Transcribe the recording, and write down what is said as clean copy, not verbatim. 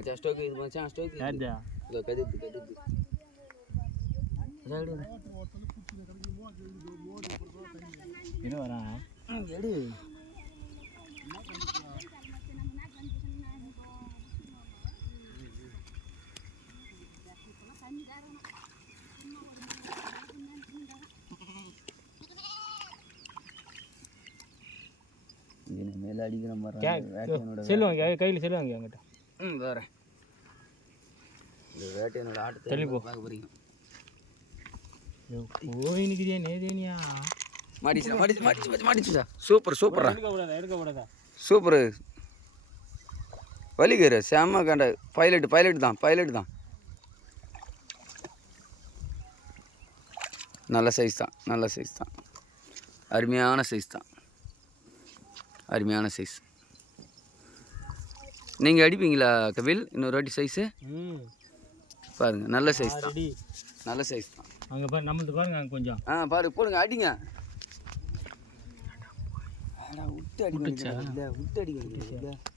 மச்சான் ஸ்டோக் இது மச்சான் ஸ்டோக் யாருடா இதோ கதித்து என்ன வரா எடு மேல அடிக்கிற மாதிரி செல்லுவாங்க கையில் செல்லுவாங்க என்கிட்ட வேற இந்த வேட்டையனோட ஆட்டத்தை பார்க்க போறீங்க போயினிக்கிறியா நேதேனியா மாட்டிச்சுடா சூப்பரா எடுக்க கூடாதா சூப்பர் வலிக்கிற செம்ம கண்ட பைலட் தான் நல்ல சைஸ் தான் அருமையான சைஸ் நீங்கள் அடிப்பீங்களா கபில் இன்னொரு வாட்டி சைஸு பாருங்க நல்ல சைஸ் தான் அங்கே பாரு நம்மளுக்கு பாருங்க அங்கே கொஞ்சம் பாரு போடுங்க அடிங்க விட்டு அடிக்க